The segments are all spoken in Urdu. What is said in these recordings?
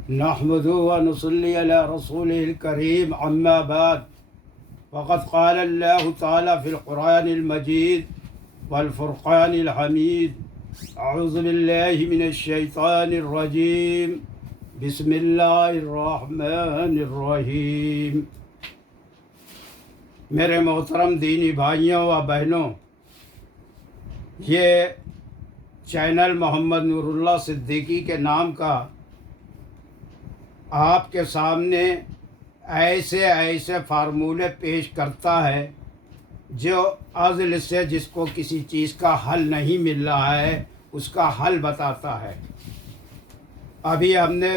نحمده ونصلي على رسوله الكريم أما بعد فقد قال الله تعالى في القرآن المجيد والفرقان الحميد أعوذ بالله من الشيطان الرجيم بسم الله الرحمن الرحیم۔ میرے محترم دینی بھائیوں و بہنوں، یہ چینل محمد نور اللہ صدیقی کے نام کا آپ کے سامنے ایسے فارمولے پیش کرتا ہے جو عزل سے جس کو کسی چیز کا حل نہیں مل رہا ہے اس کا حل بتاتا ہے۔ ابھی ہم نے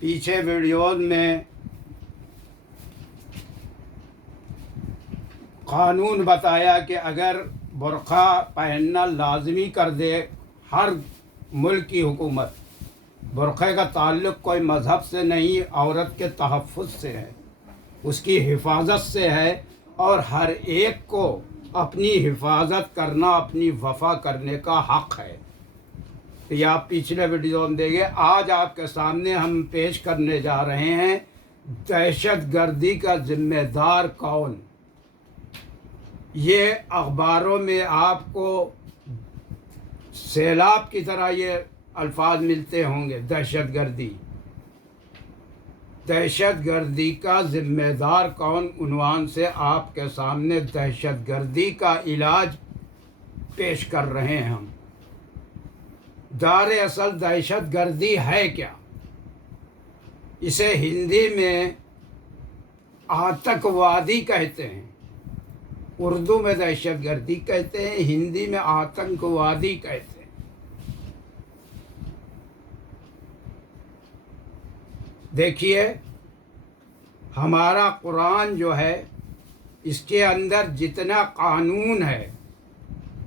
پیچھے ویڈیوز میں قانون بتایا کہ اگر برقع پہننا لازمی کر دے ہر ملک کی حکومت، برقعے کا تعلق کوئی مذہب سے نہیں، عورت کے تحفظ سے ہے، اس کی حفاظت سے ہے، اور ہر ایک کو اپنی حفاظت کرنا، اپنی وفا کرنے کا حق ہے۔ یہ آپ پچھلے ویڈیو میں دیکھیں۔ آج آپ کے سامنے ہم پیش کرنے جا رہے ہیں دہشت گردی کا ذمہ دار کون۔ یہ اخباروں میں آپ کو سیلاب کی طرح یہ الفاظ ملتے ہوں گے، دہشت گردی۔ دہشت گردی کا ذمہ دار کون عنوان سے آپ کے سامنے دہشت گردی کا علاج پیش کر رہے ہیں ہم۔ دار اصل دہشت گردی ہے کیا؟ اسے ہندی میں آتنکوادی کہتے ہیں، اردو میں دہشت گردی کہتے ہیں، ہندی میں آتنکوادی کہتے ہیں۔ دیکھیے، ہمارا قرآن جو ہے اس کے اندر جتنا قانون ہے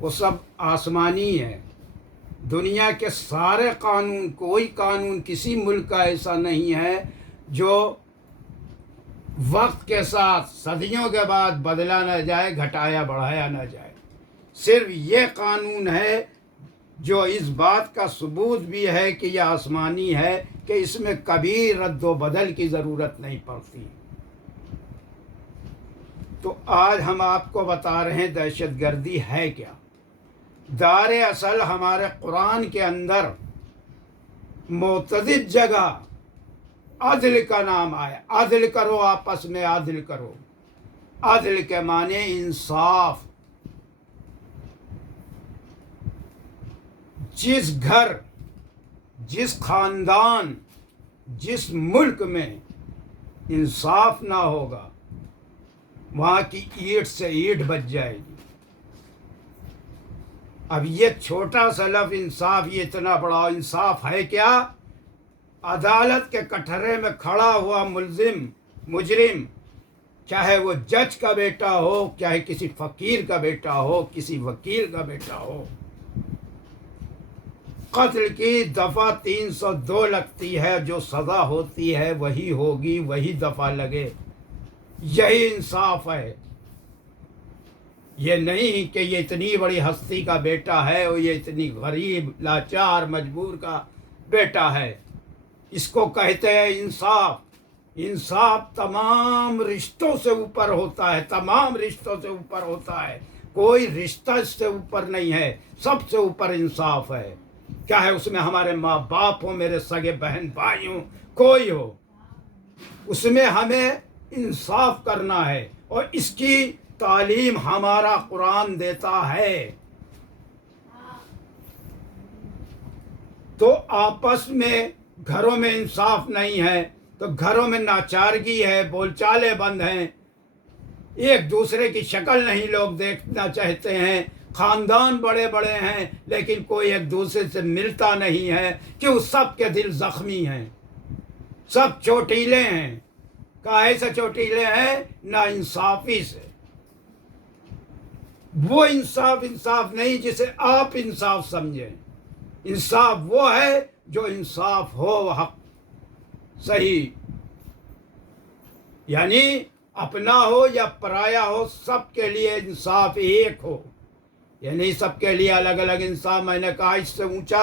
وہ سب آسمانی ہے۔ دنیا کے سارے قانون، کوئی قانون کسی ملک کا ایسا نہیں ہے جو وقت کے ساتھ صدیوں کے بعد بدلا نہ جائے، گھٹایا بڑھایا نہ جائے۔ صرف یہ قانون ہے جو اس بات کا ثبوت بھی ہے کہ یہ آسمانی ہے، کہ اس میں کبھی رد و بدل کی ضرورت نہیں پڑتی۔ تو آج ہم آپ کو بتا رہے ہیں دہشت گردی ہے کیا۔ دار اصل ہمارے قرآن کے اندر متعدد جگہ عدل کا نام آیا۔ عدل کرو، آپس میں عدل کرو۔ عدل کے معنی انصاف۔ جس گھر، جس خاندان، جس ملک میں انصاف نہ ہوگا وہاں کی اینٹ سے اینٹ بچ جائے گی۔ اب یہ چھوٹا سا لفظ انصاف، یہ اتنا بڑا انصاف ہے کیا؟ عدالت کے کٹہرے میں کھڑا ہوا مجرم، چاہے وہ جج کا بیٹا ہو، چاہے کسی فقیر کا بیٹا ہو، کسی وکیل کا بیٹا ہو، قتل کی دفعہ 302 لگتی ہے، جو سزا ہوتی ہے وہی ہوگی، وہی دفعہ لگے۔ یہی انصاف ہے۔ یہ نہیں کہ یہ اتنی بڑی ہستی کا بیٹا ہے اور یہ اتنی غریب لاچار مجبور کا بیٹا ہے۔ اس کو کہتے ہیں انصاف۔ انصاف تمام رشتوں سے اوپر ہوتا ہے، تمام رشتوں سے اوپر ہوتا ہے۔ کوئی رشتہ اس سے اوپر نہیں ہے، سب سے اوپر انصاف ہے۔ چاہے اس میں ہمارے ماں باپ ہوں، میرے سگے بہن بھائی ہوں، کوئی ہو، اس میں ہمیں انصاف کرنا ہے، اور اس کی تعلیم ہمارا قرآن دیتا ہے۔ تو آپس میں گھروں میں انصاف نہیں ہے تو گھروں میں ناچارگی ہے، بول چالیں بند ہیں، ایک دوسرے کی شکل نہیں لوگ دیکھنا چاہتے ہیں، خاندان بڑے بڑے ہیں لیکن کوئی ایک دوسرے سے ملتا نہیں ہے، کیوں؟ سب کے دل زخمی ہیں، سب چوٹیلے ہیں۔ کاہے سے چوٹیلے ہیں؟ نا انصافی سے۔ وہ انصاف نہیں جسے آپ انصاف سمجھیں۔ انصاف وہ ہے جو انصاف ہو، حق صحیح، یعنی اپنا ہو یا پرایا ہو، سب کے لیے انصاف ایک ہو، یعنی سب کے لیے الگ الگ انصاف۔ میں نے کہا اس سے اونچا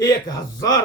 1000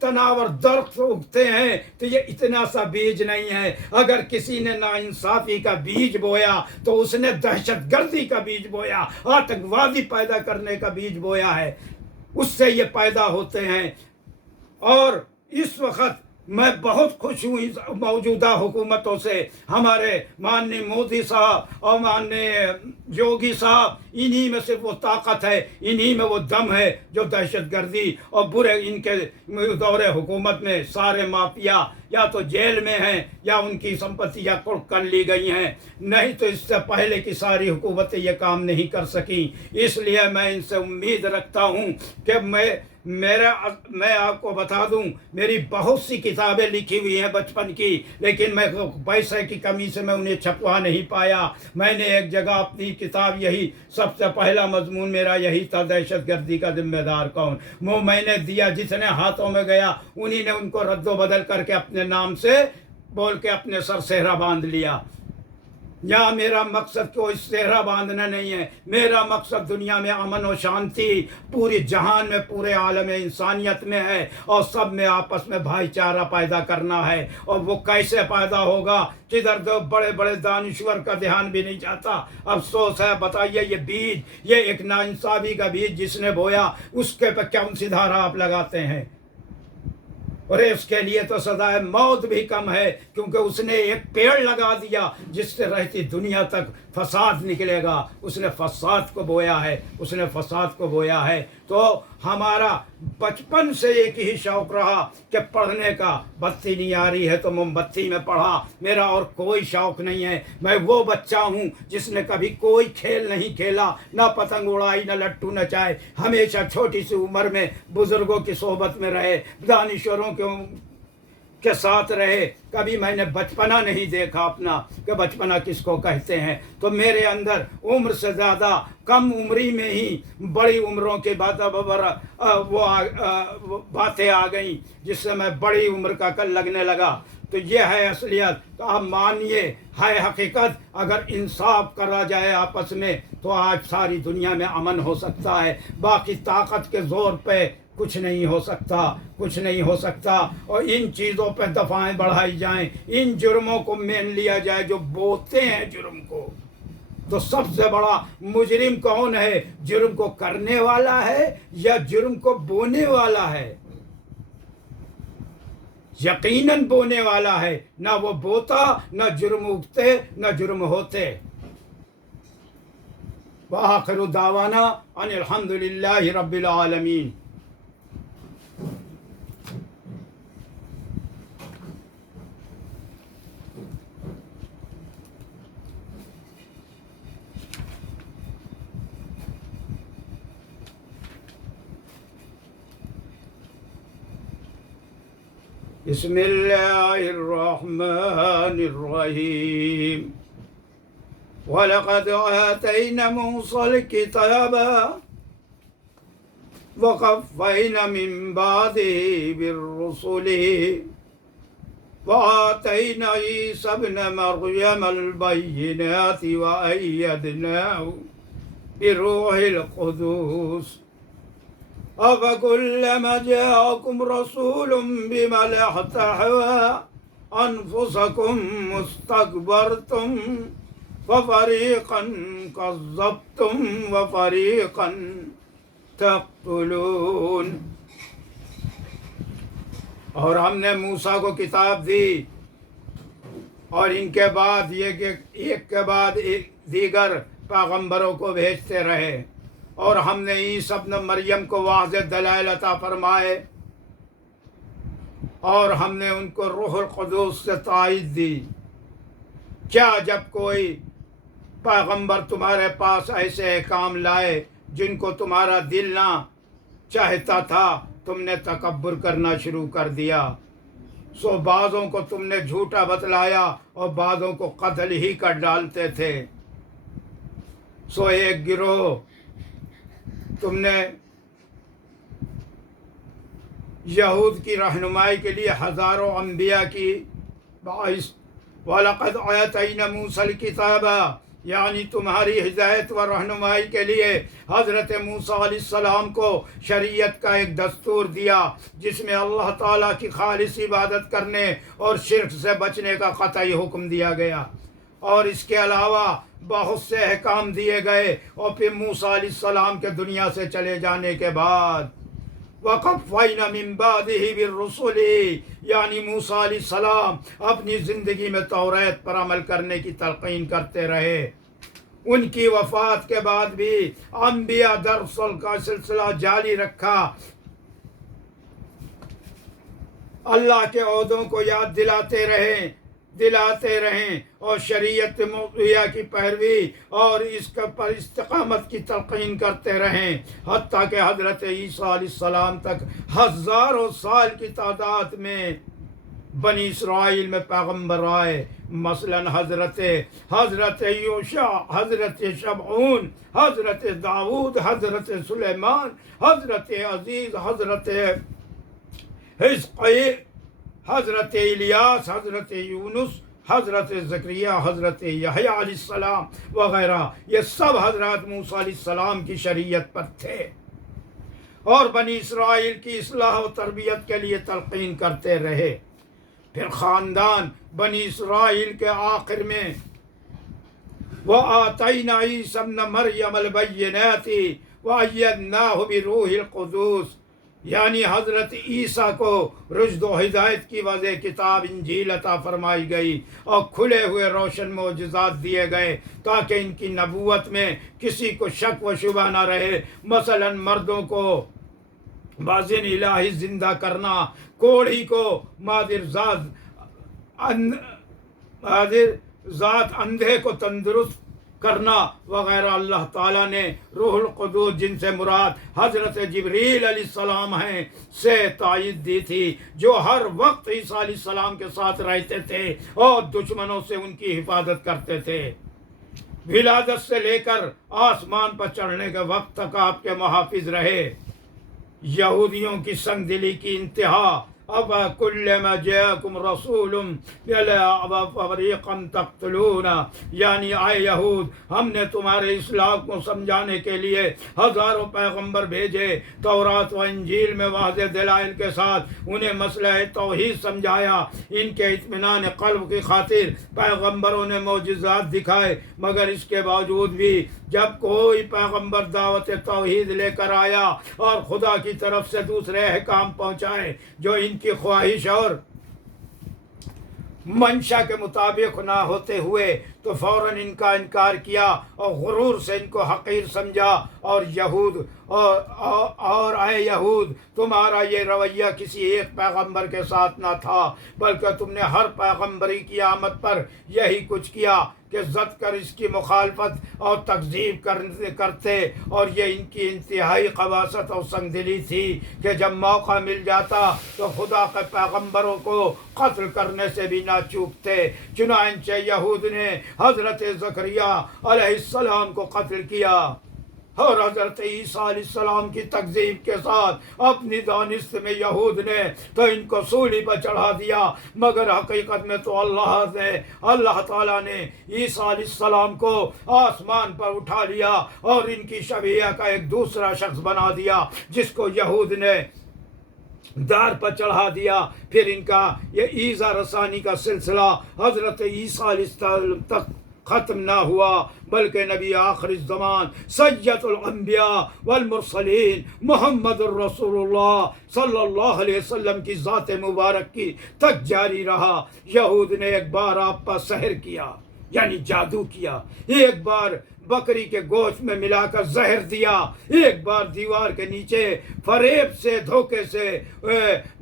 تناور درخت اگتے ہیں تو یہ اتنا سا بیج نہیں ہے. اگر کسی نے ناانصافی کا بیج بویا تو اس نے دہشت گردی کا بیج بویا، آتنکوادی پیدا کرنے کا بیج بویا ہے. اس سے یہ پیدا ہوتے ہیں. اور اس وقت میں بہت خوش ہوں اس موجودہ حکومتوں سے. ہمارے ماننی مودی صاحب اور ماننی یوگی صاحب، انہی میں صرف وہ طاقت ہے، انہی میں وہ دم ہے جو دہشت گردی اور برے ان کے دور حکومت میں سارے مافیا یا تو جیل میں ہیں یا ان کی سمپتیاں قرق کر لی گئی ہیں. نہیں تو اس سے پہلے کی ساری حکومتیں یہ کام نہیں کر سکیں. اس لیے میں ان سے امید رکھتا ہوں کہ میں آپ کو بتا دوں، میری بہت سی کتابیں لکھی ہوئی ہیں بچپن کی، لیکن میں پیسے کی کمی سے میں انہیں چھپوا نہیں پایا. میں نے ایک جگہ اپنی کتاب یہی سب سے پہلا مضمون میرا یہی تھا، دہشت گردی کا ذمہ دار کون. وہ میں نے دیا، جتنے ہاتھوں میں گیا انہی نے ان کو رد و بدل کر کے اپنے نام سے بول کے اپنے سر صحرا باندھ لیا. یا میرا مقصد کوئی صحرا باندھنا نہیں ہے. میرا مقصد دنیا میں امن و شانتی پوری جہان میں، پورے عالم انسانیت میں ہے، اور سب میں آپس میں بھائی چارہ پیدا کرنا ہے. اور وہ کیسے پیدا ہوگا؟ کدھر دو بڑے بڑے دانشور کا دھیان بھی نہیں جاتا. افسوس ہے. بتائیے یہ بیج، یہ ایک ناانصافی کا بیج جس نے بویا، اس کے پہ کون سی دھارا آپ لگاتے ہیں؟ اور اس کے لیے تو سزائے موت بھی کم ہے، کیونکہ اس نے ایک پیڑ لگا دیا جس سے رہتی دنیا تک فساد نکلے گا. اس نے فساد کو بویا ہے، اس نے فساد کو بویا ہے. تو ہمارا بچپن سے ایک ہی شوق رہا کہ پڑھنے کا. بتی نہیں آ رہی ہے تو موم بتی میں پڑھا. میرا اور کوئی شوق نہیں ہے. میں وہ بچہ ہوں جس نے کبھی کوئی کھیل نہیں کھیلا، نہ پتنگ اڑائی، نہ لٹو نچائے. ہمیشہ چھوٹی سی عمر میں بزرگوں کی صحبت میں رہے، دانشوروں کے ساتھ رہے. کبھی میں نے بچپنا نہیں دیکھا اپنا کہ بچپنا کس کو کہتے ہیں. تو میرے اندر عمر سے زیادہ کم عمری میں ہی بڑی عمروں کے باتیں آ گئیں جس سے میں بڑی عمر کا لگنے لگا. تو یہ ہے اصلیت. تو آپ مانیے ہے حقیقت. اگر انصاف کرا جائے آپس میں تو آج ساری دنیا میں امن ہو سکتا ہے. باقی طاقت کے زور پہ کچھ نہیں ہو سکتا، کچھ نہیں ہو سکتا. اور ان چیزوں پہ دفعیں بڑھائی جائیں، ان جرموں کو مین لیا جائے جو بوتے ہیں جرم کو. تو سب سے بڑا مجرم کون ہے؟ جرم کو کرنے والا ہے یا جرم کو بونے والا ہے؟ یقیناً بونے والا ہے. نہ وہ بوتا، نہ جرم اگتے، نہ جرم ہوتے. وآخر دعوانا ان الحمدللہ رب العالمین. بسم اللہ الرحمن الرحیم. وَلَقَدْ آتَيْنَا مُوسَى الْكِتَابَ وَقَفَّيْنَا مِن بَعْدِهِ بِالرُّسُلِ وَآتَيْنَا عِيسَى ابْنَ مَرْيَمَ الْبَيِّنَاتِ وَأَيَّدْنَاهُ بِرُوحِ الْقُدُسِ أَفَكُلَّمَا جَاءَكُمْ رَسُولٌ بِمَا لَا تَهْوَىٰ أَنفُسُكُمْ اسْتَكْبَرْتُمْ فَفَرِيقًا كَذَّبْتُمْ وَفَرِيقًا تَقْتُلُونَ. اور ہم نے موسیٰ کو کتاب دی، اور ان کے بعد یہ کہ ایک کے بعد ایک دیگر پیغمبروں کو بھیجتے رہے. اور ہم نے عیسیٰ ابن مریم کو واضح دلائل عطا فرمائے، اور ہم نے ان کو روح القدس سے تائید دی. کیا جب کوئی پیغمبر تمہارے پاس ایسے احکام لائے جن کو تمہارا دل نہ چاہتا تھا، تم نے تکبر کرنا شروع کر دیا. سو بعضوں کو تم نے جھوٹا بتلایا اور بعضوں کو قتل ہی کر ڈالتے تھے. سو ایک گروہ تم نے یہود کی رہنمائی کے لیے ہزاروں انبیاء کی باعث. وَلَقَدْ آتَيْنَا مُوسَى الْكِتَابَ یعنی تمہاری ہدایت و رہنمائی کے لیے حضرت موسیٰ علیہ السلام کو شریعت کا ایک دستور دیا جس میں اللہ تعالیٰ کی خالص عبادت کرنے اور شرک سے بچنے کا قطعی حکم دیا گیا، اور اس کے علاوہ بہت سے احکام دیے گئے۔ اور پھر موسیٰ علیہ السلام کے دنیا سے چلے جانے کے بعد وَقَفَّيْنَا مِن بَعْدِهِ بِالرُّسُلِ، یعنی موسیٰ علیہ السلام اپنی زندگی میں توریت پر عمل کرنے کی تلقین کرتے رہے۔ ان کی وفات کے بعد بھی انبیاء درسل کا سلسلہ جاری رکھا، اللہ کے عہدوں کو یاد دلاتے رہیں اور شریعت موضوعیہ کی پیروی اور اس پر استقامت کی تلقین کرتے رہیں، حتیٰ کہ حضرت عیسیٰ علیہ السلام تک ہزاروں سال کی تعداد میں بنی اسرائیل میں پیغمبر آئے، مثلاً حضرت یوشع، حضرت شمعون، حضرت داؤد، حضرت سلیمان، حضرت عزیز، حضرت حزقیل، حضرت الیاس، حضرت یونس، حضرت زکریا، حضرت یحییٰ علیہ السلام وغیرہ۔ یہ سب حضرت موسیٰ علیہ السلام کی شریعت پر تھے اور بنی اسرائیل کی اصلاح و تربیت کے لیے تلقین کرتے رہے۔ پھر خاندان بنی اسرائیل کے آخر میں وَآتَيْنَا عِيسَى ابْنَ مَرْيَمَ الْبَيِّنَاتِ وَأَيَّدْنَاهُ بِرُوحِ الْقُدُوسِ، یعنی حضرت عیسیٰ کو رشد و ہدایت کی واضح کتاب انجیل عطا فرمائی گئی اور کھلے ہوئے روشن معجزات دیے گئے تاکہ ان کی نبوت میں کسی کو شک و شبہ نہ رہے۔ مثلاً مردوں کو باذن الہی زندہ کرنا، کوڑھی کو مادر ذات، اندھے کو تندرست کرنا وغیرہ۔ اللہ تعالیٰ نے روح القدس، جن سے مراد حضرت جبریل علیہ السلام ہیں، سے تائید دی تھی، جو ہر وقت عیسیٰ علیہ السلام کے ساتھ رہتے تھے اور دشمنوں سے ان کی حفاظت کرتے تھے۔ ولادت سے لے کر آسمان پر چڑھنے کے وقت تک آپ کے محافظ رہے۔ یہودیوں کی سنگ دلی کی انتہا، أَفَكُلَّمَا جَاءَكُمْ رَسُولٌ فَرِيقًا تَقْتُلُونَ، یعنی اے یہود، ہم نے تمہارے اصلاح کو سمجھانے کے لیے ہزاروں پیغمبر بھیجے، تورات و انجیل میں واضح دلائل کے ساتھ انہیں مسئلہ توحید سمجھایا۔ ان کے اطمینان قلب کی خاطر پیغمبروں نے معجزات دکھائے، مگر اس کے باوجود بھی جب کوئی پیغمبر دعوت توحید لے کر آیا اور خدا کی طرف سے دوسرے احکام پہنچائے جو ان کی خواہش اور منشا کے مطابق نہ ہوتے ہوئے، تو فوراً ان کا انکار کیا اور غرور سے ان کو حقیر سمجھا۔ اور اے یہود، تمہارا یہ رویہ کسی ایک پیغمبر کے ساتھ نہ تھا، بلکہ تم نے ہر پیغمبری کی آمد پر یہی کچھ کیا کہ زد کر اس کی مخالفت اور تکذیب کرتے، اور یہ ان کی انتہائی خباثت اور سنگدلی تھی کہ جب موقع مل جاتا تو خدا کے پیغمبروں کو قتل کرنے سے بھی نہ چوکتے۔ چنانچہ یہود نے حضرت زکریا علیہ السلام کو قتل کیا اور حضرت عیسیٰ علیہ السلام کی تکذیب کے ساتھ اپنی دانست میں یہود نے تو ان کو سولی پر چڑھا دیا، مگر حقیقت میں تو اللہ تعالیٰ نے عیسیٰ علیہ السلام کو آسمان پر اٹھا لیا اور ان کی شبیہ کا ایک دوسرا شخص بنا دیا جس کو یہود نے دار پر چڑھا دیا۔ پھر ان کا یہ ایذا رسانی کا سلسلہ حضرت عیسیٰ علیہ السلام تک ختم نہ ہوا، بلکہ نبی آخر الزمان سید الانبیاء والمرسلین محمد الرسول اللہ صلی اللہ علیہ وسلم کی ذات مبارک کی تک جاری رہا۔ یہود نے ایک بار آپ پر سحر کیا، یعنی جادو کیا، ایک بار بکری کے گوشت میں ملا کر زہر دیا، ایک بار دیوار کے نیچے فریب سے دھوکے سے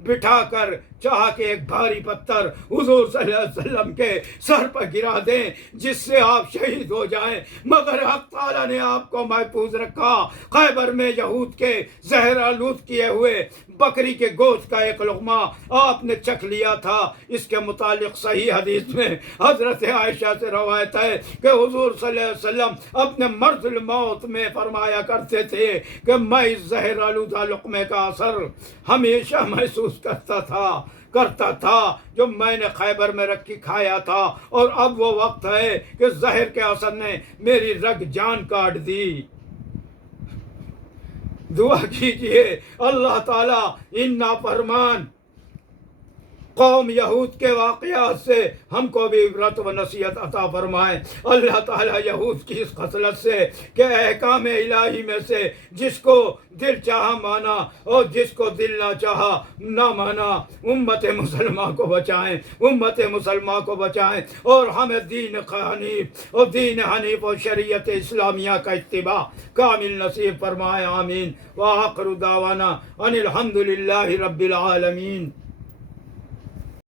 بٹھا کر چاہا کہ ایک بھاری پتھر حضور صلی اللہ علیہ وسلم کے سر پر گرا دیں جس سے آپ شہید ہو جائیں، مگر حق تعالیٰ نے آپ کو محفوظ رکھا۔ خیبر میں یہود کے زہر آلود کیے ہوئے بکری کے گوشت کا ایک لقمہ آپ نے چکھ لیا تھا۔ اس کے متعلق صحیح حدیث میں حضرت عائشہ سے روایت ہے کہ حضور صلی اللہ علیہ وسلم اپنے مرض الموت میں فرمایا کرتے تھے کہ میں اس زہر آلودہ لقمے کا اثر ہمیشہ محسوس کرتا تھا جو میں نے خیبر میں رکھ کے کھایا تھا، اور اب وہ وقت ہے کہ زہر کے اثر نے میری رگ جان کاٹ دی۔ دعا کیجئے اللہ تعالیٰ ان نافرمان قوم یہود کے واقعات سے ہم کو بھی عبرت و نصیحت عطا فرمائے۔ اللہ تعالیٰ یہود کی اس خصلت سے کہ احکام الہی میں سے جس کو دل چاہا مانا اور جس کو دل نہ چاہا نہ مانا، امت مسلمہ کو بچائیں، امت مسلمہ کو بچائیں، اور ہمیں دین حنیف اور شریعت اسلامیہ کا اتباع کامل نصیب فرمائے۔ آمین۔ وآخر دعوانا ان الحمد للہ رب العالمین۔